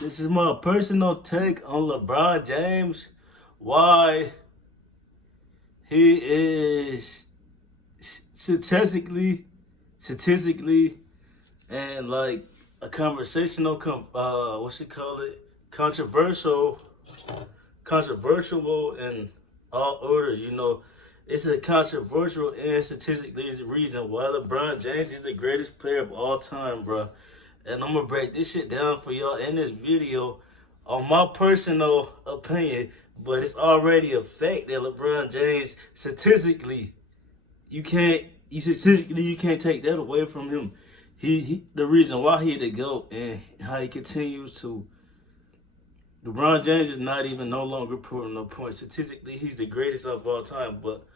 This is my personal take on LeBron James. Why he is statistically, and like a conversational, controversial in all orders. It's a controversial and statistically is the reason why LeBron James is the greatest player of all time, bro. And I'm gonna break this shit down for y'all in this video on my personal opinion, but it's already a fact that LeBron James statistically you can't take that away from him. He the reason why he the GOAT and how he continues to. LeBron James is not even no longer proving no point. Statistically, he's the greatest of all time, but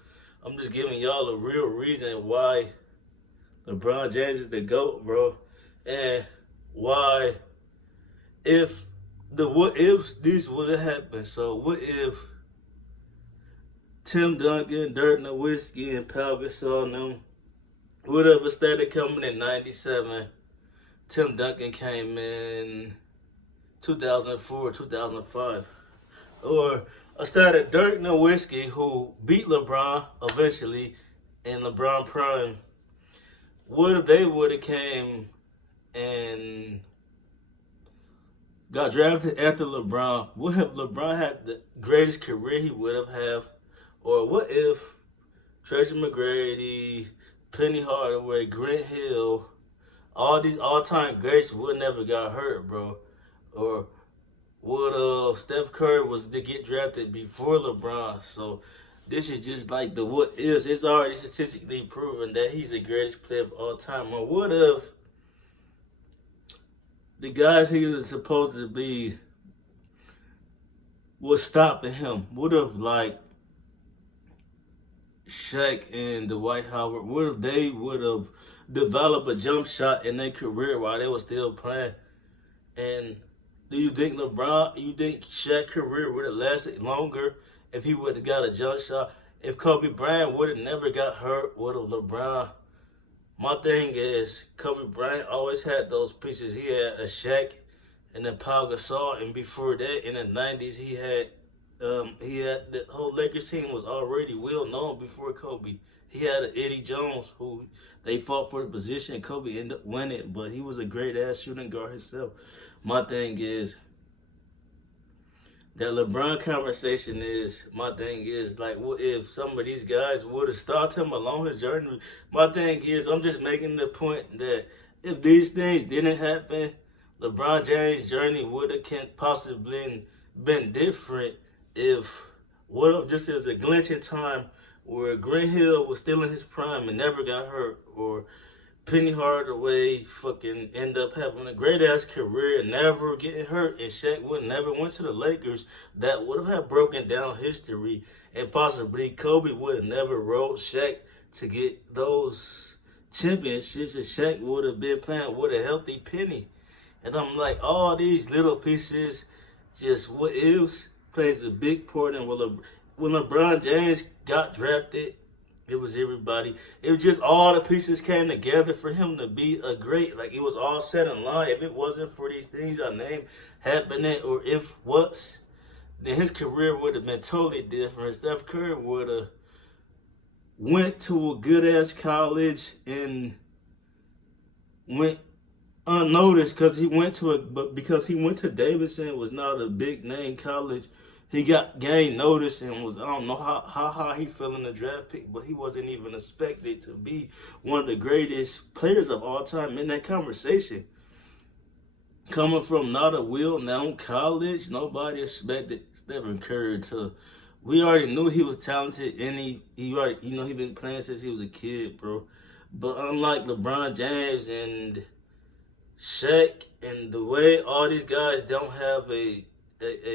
I'm just giving y'all a real reason why LeBron James is the GOAT, bro. And why, if this would have happened. So what if Tim Duncan, Dirk Nowitzki, and Pau Gasol and them would have started coming in 97? Tim Duncan came in 2004, 2005. Or instead of Dirk Nowitzki, who beat LeBron eventually in LeBron prime, what if they would have came and got drafted after LeBron? What if LeBron had the greatest career he would have had? Or what if Tracy McGrady, Penny Hardaway, Grant Hill, all these all-time greats would never got hurt, bro? Or would Steph Curry was to get drafted before LeBron? So this is just like the what ifs. It's already statistically proven that he's the greatest player of all time. Or what if the guys he was supposed to be was stopping him? What if like Shaq and Dwight Howard, what if they would have developed a jump shot in their career while they were still playing? And do you think Shaq's career would have lasted longer if he would have got a jump shot? If Kobe Bryant would have never got hurt, would have LeBron? My thing is, Kobe Bryant always had those pieces. He had a Shaq and then Pau Gasol, and before that, in the 90s, he had the whole Lakers team was already well known before Kobe. He had Eddie Jones, who they fought for the position. Kobe ended up winning, but he was a great ass shooting guard himself. My thing is that LeBron conversation is like, what if some of these guys would have started him along his journey? My thing is, I'm just making the point that if these things didn't happen, LeBron James' journey would have possibly been different. What if just as a glitch in time where Grant Hill was still in his prime and never got hurt, or Penny Hardaway fucking end up having a great ass career and never getting hurt, and Shaq would never went to the Lakers, that would have broken down history, and possibly Kobe would have never rode Shaq to get those championships, and Shaq would have been playing with a healthy Penny. And I'm like, all these little pieces, just what ifs, plays a big part in when LeBron James got drafted. It was everybody. It was just all the pieces came together for him to be a great. Like, it was all set in line. If it wasn't for these things I named happening, or if what's, then his career would have been totally different. Steph Curry would have went to a good ass college and went unnoticed because he went to Davidson. It was not a big name college. He gained notice and I don't know how high he fell in the draft pick, but he wasn't even expected to be one of the greatest players of all time in that conversation. Coming from not a well-known college, nobody expected Stephen Curry to. We already knew he was talented, and he already, he been playing since he was a kid, bro. But unlike LeBron James and Shaq and the way all these guys don't have a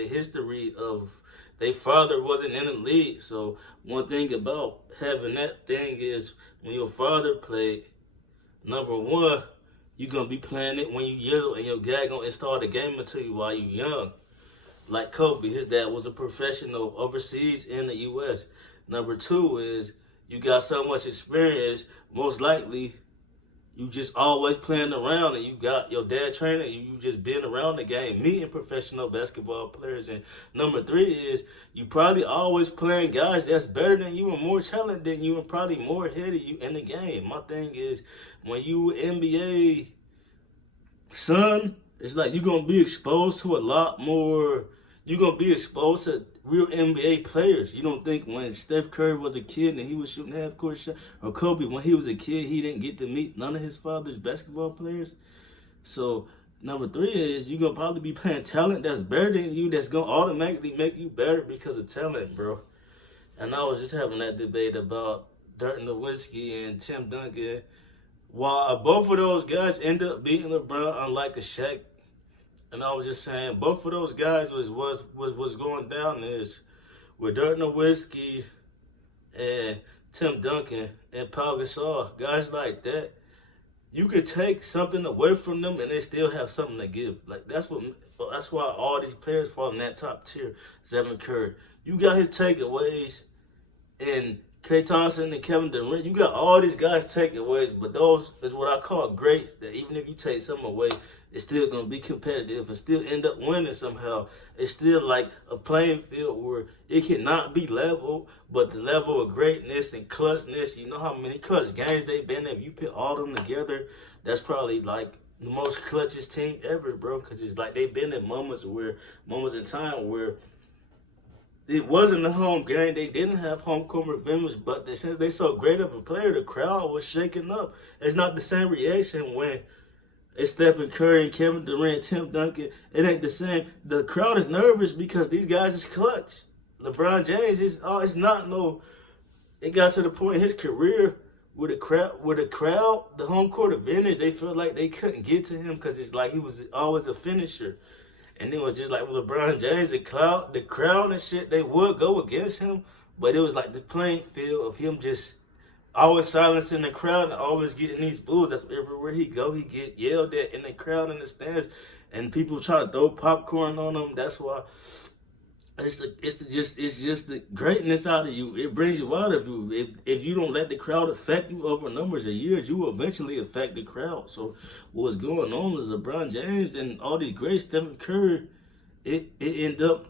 history of their father wasn't in the league. So one thing about having that thing is when your father played, number one, you're going to be playing it when you're young, and your dad going to install the game into you while you're young. Like Kobe, his dad was a professional overseas in the U.S. Number two is you got so much experience, most likely you just always playing around, and you got your dad training, you just being around the game, meeting professional basketball players. And number 3 is you probably always playing guys that's better than you and more talented than you and probably more ahead of you in the game. My thing is, when you NBA son, it's like you're going to be exposed to a lot more. You're going to be exposed to real NBA players. You don't think when Steph Curry was a kid and he was shooting half-court shot, or Kobe, when he was a kid, he didn't get to meet none of his father's basketball players? So, number 3 is you're going to probably be playing talent that's better than you, that's going to automatically make you better because of talent, bro. And I was just having that debate about Dirk Nowitzki and Tim Duncan. While both of those guys end up beating LeBron, unlike a Shaq, and I was just saying, both of those guys was going down is with Dirk Nowitzki and Tim Duncan and Paul Gasol, guys like that. You could take something away from them and they still have something to give. Like that's why all these players fall in that top tier. Stephen Curry, you got his takeaways, and Klay Thompson and Kevin Durant. You got all these guys takeaways, but those is what I call greats. That even if you take some away, it's still going to be competitive and still end up winning somehow. It's still like a playing field where it cannot be leveled, but the level of greatness and clutchness, you know how many clutch games they've been in. If you put all of them together, that's probably like the most clutchest team ever, bro, because it's like they've been in moments in time where it wasn't a home game. They didn't have home court revenge, but since they so great of a player, the crowd was shaking up. It's not the same reaction when it's Stephen Curry and Kevin Durant, Tim Duncan. It ain't the same. The crowd is nervous because these guys is clutch. LeBron James it's not no. It got to the point in his career with the crowd, the home court advantage, they felt like they couldn't get to him because it's like he was always a finisher. And it was just like with LeBron James, the crowd and shit, they would go against him, but it was like the playing field of him just always silencing the crowd and always getting these boos. That's everywhere he go, he get yelled at in the crowd in the stands, and people try to throw popcorn on him. That's why it's just the greatness out of you. It brings you out of you. If you don't let the crowd affect you over numbers of years, you will eventually affect the crowd. So what's going on is LeBron James and all these great Stephen Curry, it end up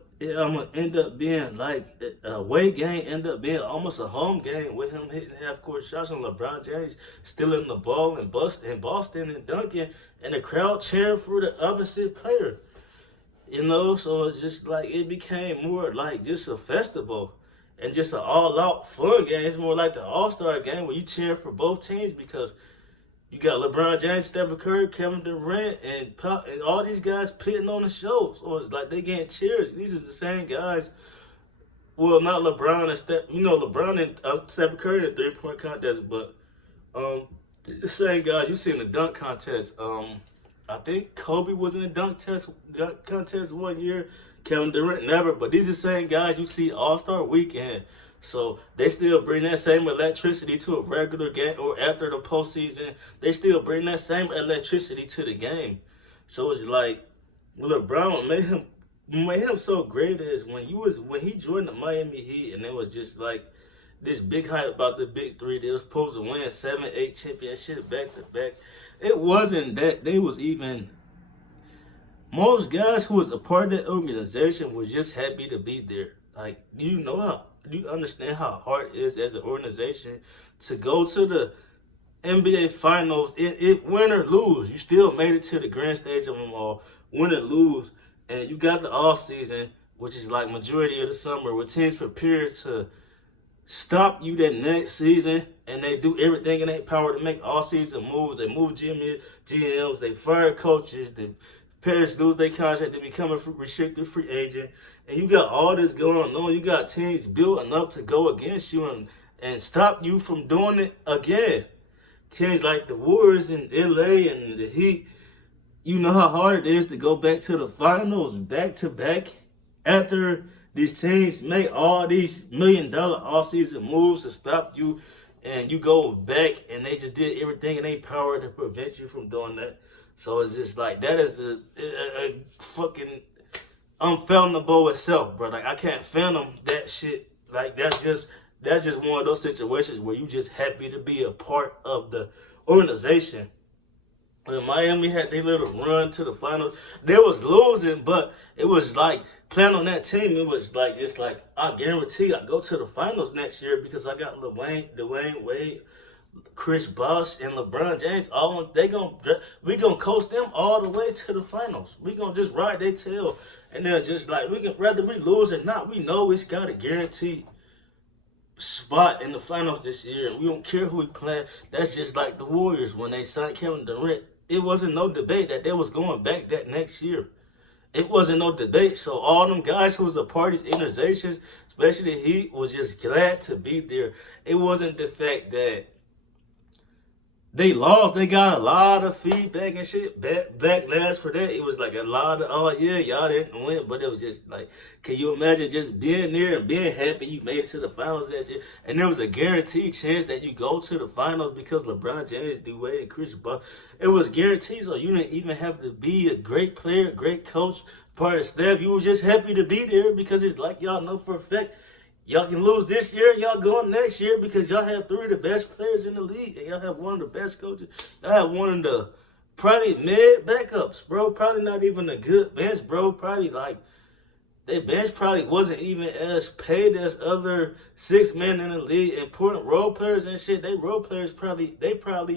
being like a away game, end up being almost a home game with him hitting half-court shots and LeBron James stealing the ball and Boston and Duncan, and the crowd cheering for the opposite player. You know, so it's just like it became more like just a festival and just an all-out fun game. It's more like the All-Star game where you cheer for both teams because you got LeBron James, Stephen Curry, Kevin Durant, and all these guys pitting on the show. So it's like they getting cheers. These are the same guys. Well, not LeBron and LeBron and Stephen Curry in the three-point contest, but the same guys you see in the dunk contest. I think Kobe was in the dunk contest one year. Kevin Durant never. But these are the same guys you see All-Star Weekend. So they still bring that same electricity to a regular game or after the postseason. They still bring that same electricity to the game. So it's like LeBron made him so great is when he joined the Miami Heat, and it was just like this big hype about the big three. They was supposed to win 7, 8 championships back to back. It wasn't that they was even. Most guys who was a part of that organization was just happy to be there. Like, do you understand how hard it is as an organization to go to the NBA Finals? If win or lose, you still made it to the grand stage of them all. Win or lose, and you got the off season, which is like majority of the summer, where teams prepare to stop you that next season, and they do everything in their power to make all-season moves. They move GMs, they fire coaches, the players lose their contract, they become a restricted free agent, and you got all this going on. You got teams building up to go against you and stop you from doing it again. Teams like the Warriors in LA and the Heat, you know how hard it is to go back to the finals back-to-back after these teams make all these $1 million all-season moves to stop you, and you go back, and they just did everything in their power to prevent you from doing that. So it's just like, that is a fucking unfathomable itself, bro. Like, I can't fathom that shit. Like, that's just one of those situations where you just happy to be a part of the organization. when Miami had their little run to the finals, they was losing, but it was like playing on that team. It was like it's like I guarantee I go to the finals next year because I got Dwayne Wade, Chris Bosh, and LeBron James. We gonna coast them all the way to the finals. We gonna just ride their tail, and then just like we can whether we lose or not, we know it's got a guaranteed spot in the finals this year, and we don't care who we play. That's just like the Warriors when they signed Kevin Durant. It wasn't no debate that they was going back that next year. It wasn't no debate. So all them guys who was a part of these organizations, especially the Heat, was just glad to be there. It wasn't the fact that they lost. They got a lot of feedback and shit, backlash for that. It was like a lot of, oh yeah, y'all didn't win. But it was just like, can you imagine just being there and being happy you made it to the finals that year? And there was a guaranteed chance that you go to the finals because LeBron James, D-Wade, and Chris Bosh. It was guaranteed, so you didn't even have to be a great player, great coach, part of staff. You were just happy to be there because it's like y'all know for a fact y'all can lose this year, y'all going next year because y'all have three of the best players in the league and y'all have one of the best coaches. Y'all have one of the probably mid backups, bro. Probably not even a good bench, bro. Probably like their bench probably wasn't even as paid as other 6 men in the league. Important role players and shit. They role players probably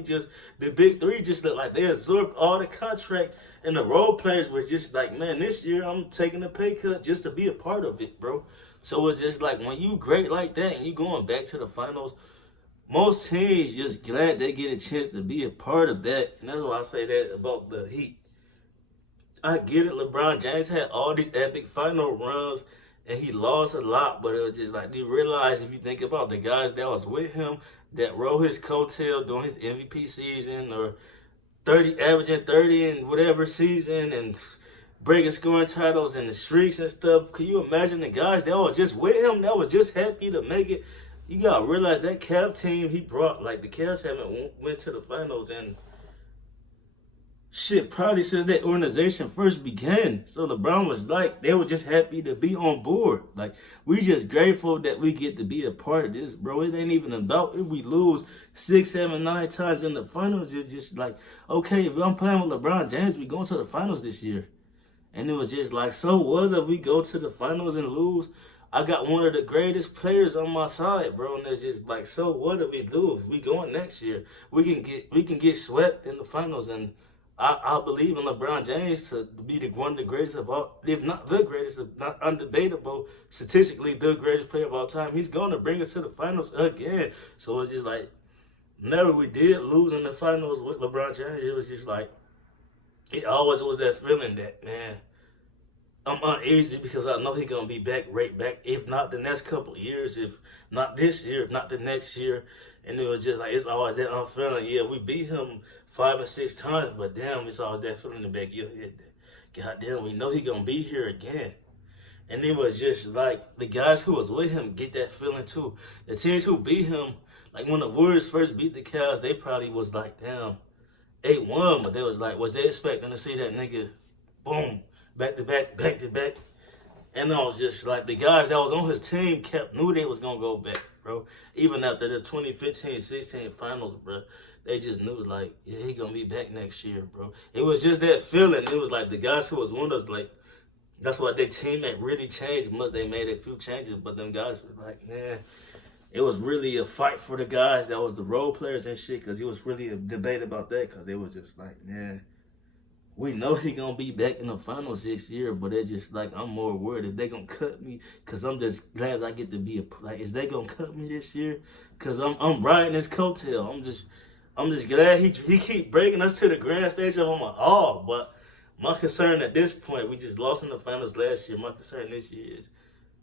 just the big three just look like they absorbed all the contract. And the role players were just like, man, this year I'm taking a pay cut just to be a part of it, bro. So it's just like when you great like that and you going back to the finals, most teams just glad they get a chance to be a part of that. And that's why I say that about the Heat. I get it, LeBron James had all these epic final runs and he lost a lot, but it was just like, do you realize if you think about the guys that was with him that rode his coattail during his MVP season or averaging 30 in whatever season and breaking scoring titles and the streaks and stuff. Can you imagine the guys that was just with him that was just happy to make it? You gotta realize that Cavs team he brought, like the Cavs haven't went to the finals and shit probably since that organization first began. So LeBron was like, they were just happy to be on board. Like, we just grateful that we get to be a part of this, bro. It ain't even about if we lose 6, 7, 9 times in the finals. It's just like, okay, if I'm playing with LeBron James, we going to the finals this year. And it was just like, so what if we go to the finals and lose? I got one of the greatest players on my side, bro. And it's just like, so what if we do? If we going next year, we can get swept in the finals. And I believe in LeBron James to be one of the greatest of all, if not the greatest, if not undebatable, statistically the greatest player of all time. He's going to bring us to the finals again. So it's just like, whenever we did lose in the finals with LeBron James, it was just like, it always was that feeling that, man, I'm uneasy because I know he's going to be right back, if not the next couple of years, if not this year, if not the next year. And it was just like, it's always that feeling. Yeah, we beat him 5 or 6 times, but damn, it's always that feeling in the back of your head. God damn, we know he's going to be here again. And it was just like the guys who was with him get that feeling too. The teams who beat him, like when the Warriors first beat the Cavs, they probably was like, damn, 8-1, but they was like, was they expecting to see that nigga, boom, back to back, back to back? And I was just like, the guys that was on his team knew they was going to go back, bro. Even after the 2015-16 finals, bro, they just knew, like, yeah, he going to be back next year, bro. It was just that feeling. It was like the guys who was with us, like, that's why their team that really changed much. They made a few changes, but them guys were like, man, it was really a fight for the guys that was the role players and shit, because it was really a debate about that, because they were just like, man, we know he going to be back in the finals this year, but they're just like, I'm more worried if they going to cut me, because I'm just glad I get to be like, is they going to cut me this year? Because I'm riding his coattail. I'm just glad he keep breaking us to the grand stage of them all, but my concern at this point, we just lost in the finals last year. My concern this year is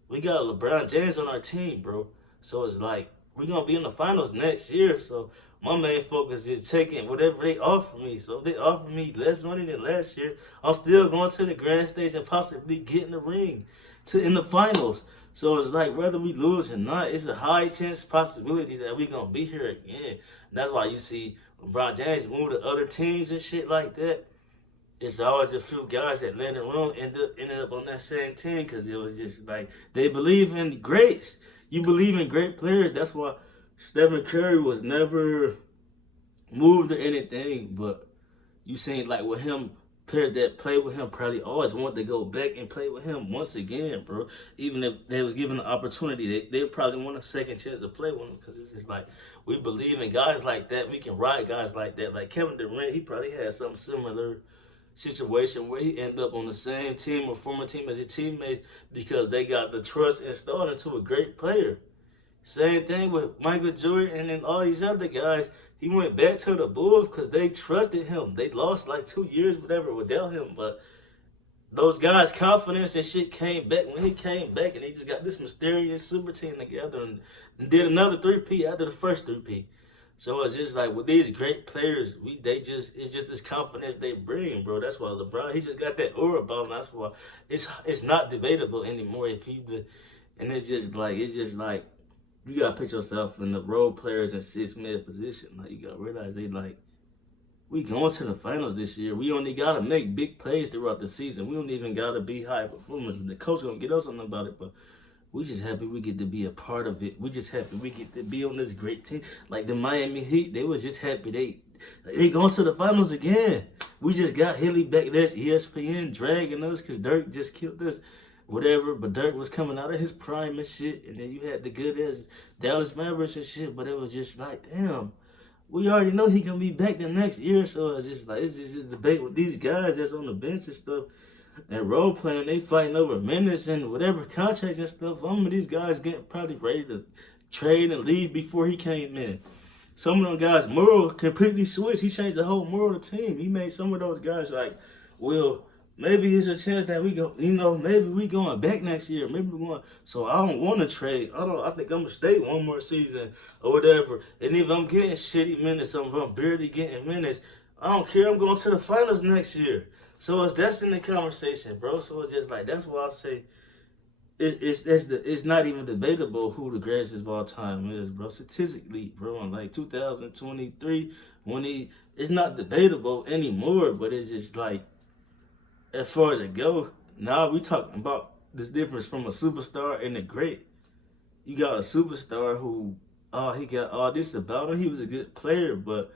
we got LeBron James on our team, bro. So it's like, we're going to be in the finals next year. So my main focus is taking whatever they offer me. So if they offer me less money than last year, I'm still going to the grand stage and possibly getting the ring in the finals. So it's like, whether we lose or not, it's a high chance possibility that we're going to be here again. And that's why you see LeBron James move to other teams and shit like that. It's always a few guys that landed wrong ended up on that same team, because it was just like, they believe in greats. You believe in great players. That's why Stephen Curry was never moved or anything, but You seen like with him, players that play with him probably always want to go back and play with him once again, bro. Even if they was given the opportunity, they probably want a second chance to play with him because it's just like we believe in guys like that. We can ride guys like that. Like Kevin Durant, he probably had something similar situation where he ended up on the same team or former team as his teammates because they got the trust installed into a great player. Same thing with Michael Jordan and then all these other guys. He went back to the Bulls because they trusted him. They lost like 2 years, whatever, without him. But those guys' confidence and shit came back when he came back, and they just got this mysterious super team together and did another 3P after the first 3P. So it's just like with these great players, it's just this confidence they bring, bro. That's why LeBron, he just got that aura about him. That's why it's not debatable anymore if and it's just like you gotta put yourself in the role players in six-man position. Like you gotta realize we going to the finals this year. We only gotta make big plays throughout the season. We don't even gotta be high performers. The coach gonna get us something about it, but we just happy we get to be a part of it. We just happy we get to be on this great team. Like the Miami Heat, they was just happy they going to the finals again. We just got Hilly back. That's ESPN dragging us because Dirk just killed us. Whatever, but Dirk was coming out of his prime and shit, and then you had the good as Dallas Mavericks and shit, but it was just like, damn, we already know he gonna be back the next year, so it's just a debate with these guys that's on the bench and stuff, and role playing, they fighting over minutes and whatever contracts and stuff. Some of these guys getting probably ready to trade and leave before he came in. Some of them guys' moral completely switched. He changed the whole moral of the team. He made some of those guys like, well, maybe there's a chance that we go, maybe we going back next year. Maybe we're going. So I don't want to trade. I think I'm going to stay one more season or whatever. And if I'm getting shitty minutes, if I'm barely getting minutes, I don't care. I'm going to the finals next year. So that's in the conversation, bro. So it's just like, that's why I say it's not even debatable who the greatest of all time is, bro. Statistically, bro, in like 2023, it's not debatable anymore, but it's just like, as far as it go, now we talking about this difference from a superstar and a great. You got a superstar who, he got all this about him. He was a good player, but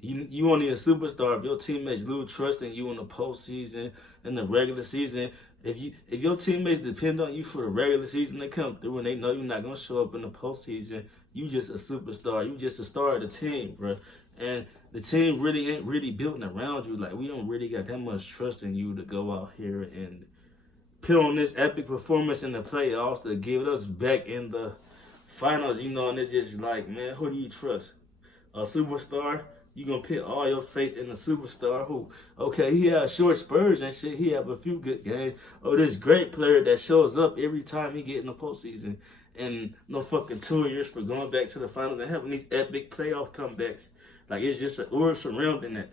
you only a superstar if your teammates lose trust in you in the postseason, in the regular season. If your teammates depend on you for the regular season to come through and they know you're not gonna show up in the postseason, you just a superstar. You just a star of the team, bro. And the team really ain't really built around you. Like, we don't really got that much trust in you to go out here and put on this epic performance in the playoffs to give us back in the finals, and it's just like, man, who do you trust? A superstar? You gonna put all your faith in a superstar who, okay, he has short spurs and shit, he have a few good games, or this great player that shows up every time he get in the postseason and no fucking 2 years for going back to the finals and having these epic playoff comebacks. Like, it's just an aura surrounding that.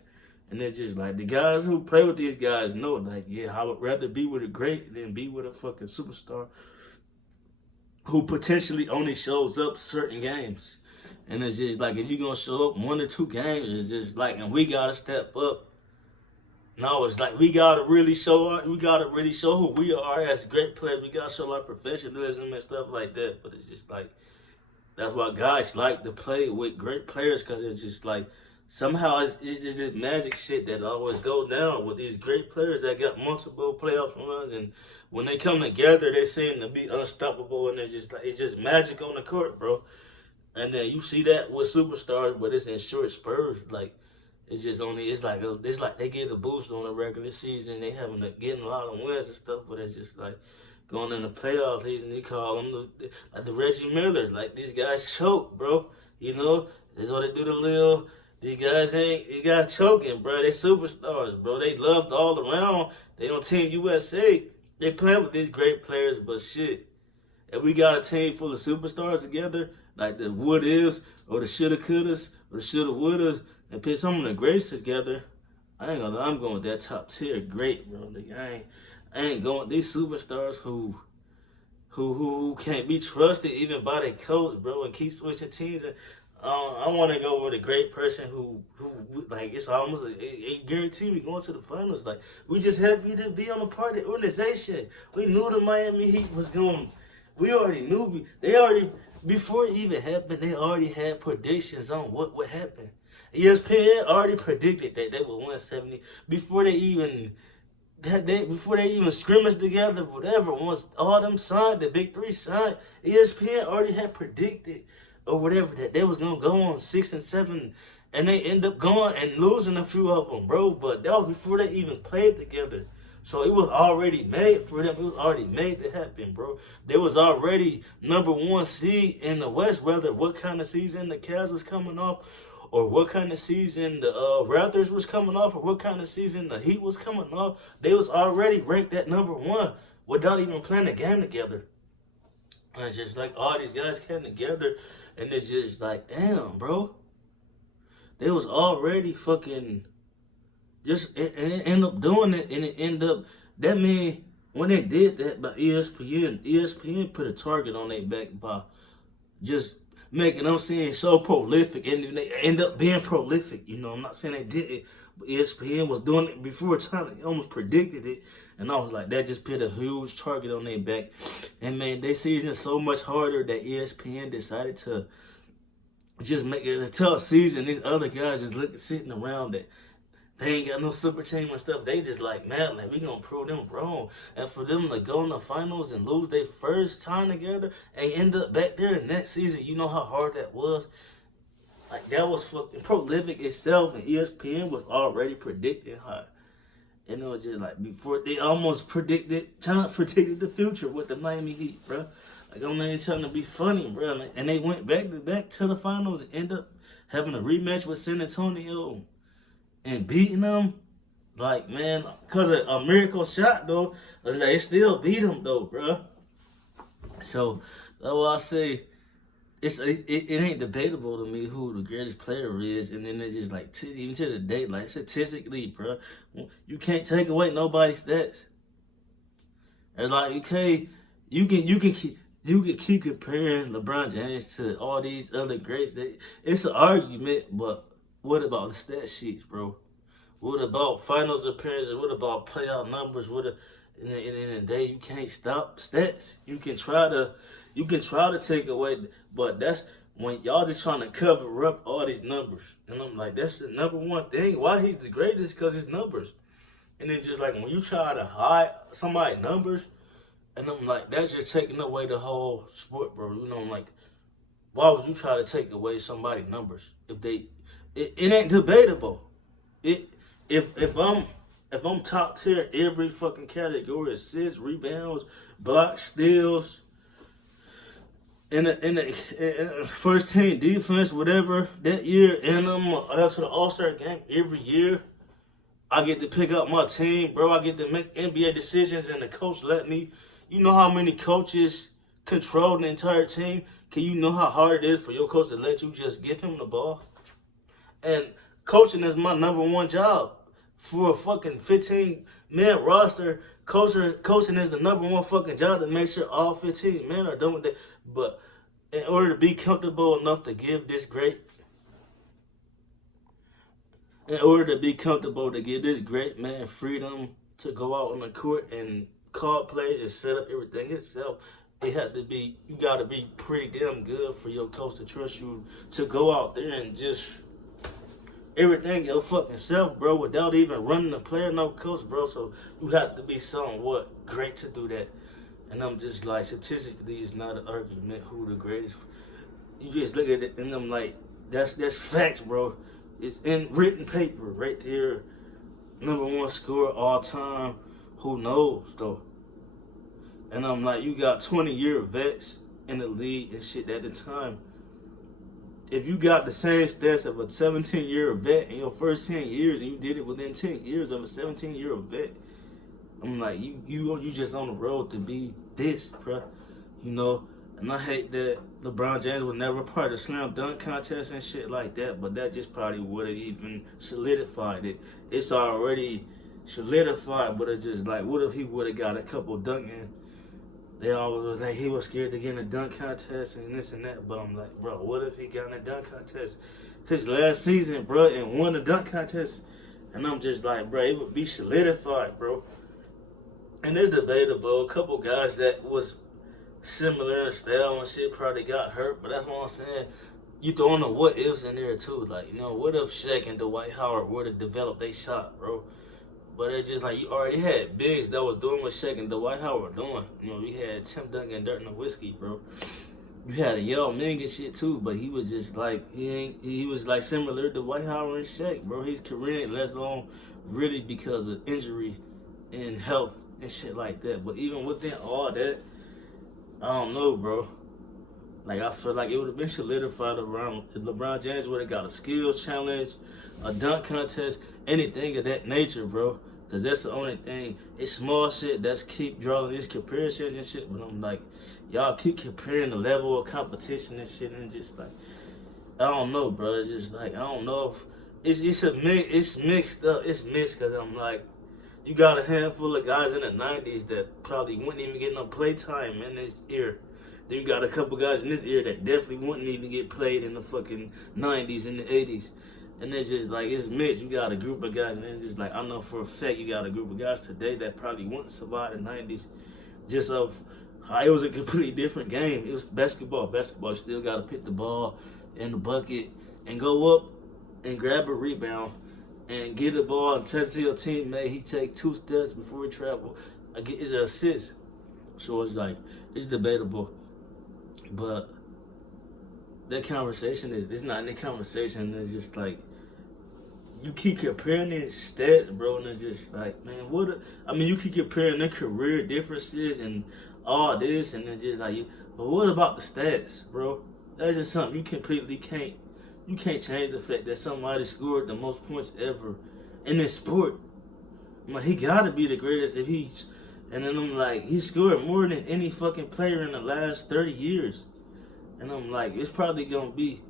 And it's just like, the guys who play with these guys know, like, yeah, I would rather be with a great than be with a fucking superstar who potentially only shows up certain games. And it's just like, if you're going to show up 1 or 2 games, it's just like, and we got to step up. No, it's like, we got to really show who we are as great players. We got to show our professionalism and stuff like that. But it's just like, that's why guys like to play with great players, because it's just like, somehow it's just this magic shit that always goes down with these great players that got multiple playoff runs, and when they come together, they seem to be unstoppable, and it's just magic on the court, bro. And then you see that with superstars, but it's in short spurs. Like, it's like they get a boost on the regular season. They getting a lot of wins and stuff, but it's just like, going in the playoff season, they call them the Reggie Miller. Like, these guys choke, bro. That's what they do to Lil. These guys choking, bro. They superstars, bro. They loved all around. They on Team USA. They playing with these great players, but shit. If we got a team full of superstars together, like the would is, or the shoulda couldas, or the shoulda wouldas, and put some of the greats together, I ain't gonna lie, I'm going with that top tier great, bro. Like, I ain't going these superstars who can't be trusted even by their coach, bro, and keep switching teams. I want to go with a great person who like, it's almost a guarantee we going to the finals. Like, we just happy to be on a part of the organization. We knew the Miami Heat was going. We already knew. Before it even happened, they already had predictions on what would happen. ESPN already predicted that they would win 70 before they even scrimmaged together, whatever. Once all them signed, the big three signed, ESPN already had predicted or whatever that they was gonna go on 6-7, and they end up going and losing a few of them, bro. But that was before they even played together. So it was already made for them. It was already made to happen, bro. They was already #1 seed in the West, whether what kind of season the Cavs was coming off, or what kind of season the Raptors was coming off, or what kind of season the Heat was coming off. They was already ranked at #1 without even playing a game together. And it's just like all these guys came together, and it's just like, damn, bro. They was already fucking just and it ended up doing it, and it ended up that mean when they did that by ESPN put a target on their back by just making them seem so prolific, and they end up being prolific. You know, I'm not saying they did it, but ESPN was doing it before time. They almost predicted it, and I was like, that just put a huge target on their back. And man, they season is so much harder that ESPN decided to just make it a tough season. These other guys just sitting around that they ain't got no super team and stuff. They just like, man, like, we gonna prove them wrong. And for them to go in the finals and lose their first time together and end up back there the next season, you know how hard that was? Like, that was fucking prolific itself, and ESPN was already predicting how. And it was just like, before they almost predicted the future with the Miami Heat, bro. Like, I'm not even trying to be funny, bro. Like, and they went back to the finals and end up having a rematch with San Antonio and beating them. Like, man, because of a miracle shot, though, they still beat them, though, bro. So, that's why I say it ain't debatable to me who the greatest player is. And then it's just like, even to the day, like, statistically, bro, you can't take away nobody's stats. It's like, you can keep comparing LeBron James to all these other greats. It's an argument, but what about the stat sheets, bro? What about finals appearances? What about playoff numbers? In the end of the day, you can't stop stats. You can try to take away, but that's when y'all just trying to cover up all these numbers. And I'm like, that's the #1 thing. Why he's the greatest? Because his numbers. And then just like when you try to hide somebody's numbers, and I'm like, that's just taking away the whole sport, bro. You know, I'm like, why would you try to take away somebody's numbers if it ain't debatable. If I'm top tier every fucking category, assists, rebounds, blocks, steals, in the first team defense, whatever that year, and I'm out to the All-Star game every year. I get to pick up my team, bro. I get to make NBA decisions, and the coach let me. You know how many coaches control the entire team? Can you know how hard it is for your coach to let you just give him the ball? And coaching is my #1 job. For a fucking 15-man roster, coaching is the #1 fucking job to make sure all 15 men are done with that. But in order to be comfortable enough to give this great man freedom to go out on the court and call plays and set up everything itself, you gotta be pretty damn good for your coach to trust you to go out there and just everything your fucking self, bro, without even running the player, no coach, bro. So you have to be somewhat great to do that. And I'm just like, statistically, it's not an argument who the greatest. You just look at it and I'm like, that's facts, bro. It's in written paper right there. #1 scorer all time. Who knows though? And I'm like, you got 20-year vets in the league and shit at the time. If you got the same stats of a 17-year vet in your first 10 years and you did it within 10 years of a 17-year vet, I'm like, you just on the road to be this, bro. You know? And I hate that LeBron James was never part of the slam dunk contest and shit like that, but that just probably would have even solidified it. It's already solidified, but it's just like, what if he would have got a couple dunking? They always was like, he was scared to get in a dunk contest and this and that. But I'm like, bro, what if he got in a dunk contest his last season, bro, and won the dunk contest? And I'm just like, bro, it would be solidified, bro. And it's debatable. A couple guys that was similar in style and shit probably got hurt. But that's what I'm saying. you throwing the what ifs in there too. Like, you know, what if Shaq and Dwight Howard were to develop they shot, bro? But it's just like you already had bigs that was doing what Shaq and Dwight Howard were doing. You know, we had Tim Duncan and Dirk Nowitzki, bro. You had a Yao Ming and shit too, but he was just like he was like similar to Dwight Howard and Shaq, bro. His career ain't less long really because of injury and health and shit like that. But even within all that, I don't know, bro. Like, I feel like it would have been solidified around if LeBron James would have got a skills challenge, a dunk contest, anything of that nature, bro. Because that's the only thing. It's small shit that's keep drawing these comparisons and shit. But I'm like, y'all keep comparing the level of competition and shit. And just like, I don't know, bro. It's just like, I don't know if it's mixed up. It's mixed because I'm like, you got a handful of guys in the 90s that probably wouldn't even get no play time in this year. Then you got a couple guys in this era that definitely wouldn't even get played in the fucking 90s and the 80s. And it's just like, it's mixed. You got a group of guys, and it's just like, I know for a fact you got a group of guys today that probably wouldn't survive the 90s just of how it was a completely different game. It was basketball. Basketball still got to pick the ball in the bucket and go up and grab a rebound and get the ball and touch to your teammate. He take 2 steps before he travel. It's an assist. So it's like, it's debatable. But that conversation it's not any conversation. It's just like, you keep comparing these stats, bro, and it's just like, man, you keep comparing their career differences and all this, and it's just like, but what about the stats, bro? That's just something you completely can't change the fact that somebody scored the most points ever in this sport. I'm like, he gotta be the greatest if he's. And then I'm like, he scored more than any fucking player in the last 30 years. And I'm like, it's probably going to be,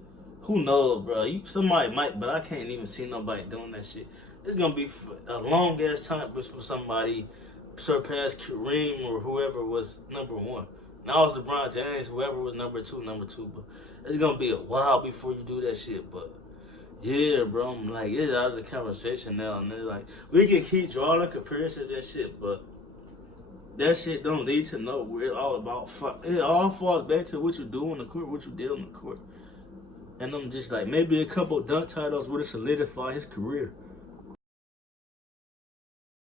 who knows, bro. Somebody might, but I can't even see nobody doing that shit. It's going to be a long-ass time before somebody surpass Kareem or whoever was number 1. Now it's LeBron James, whoever was number 2. But it's going to be a while before you do that shit. But, yeah, bro, I'm like, it's out of the conversation now. And they're like, we can keep drawing comparisons and shit, but that shit don't lead to nowhere. It's all about it all falls back to what you do on the court, what you did on the court. And I'm just like, maybe a couple dunk titles would have solidified his career.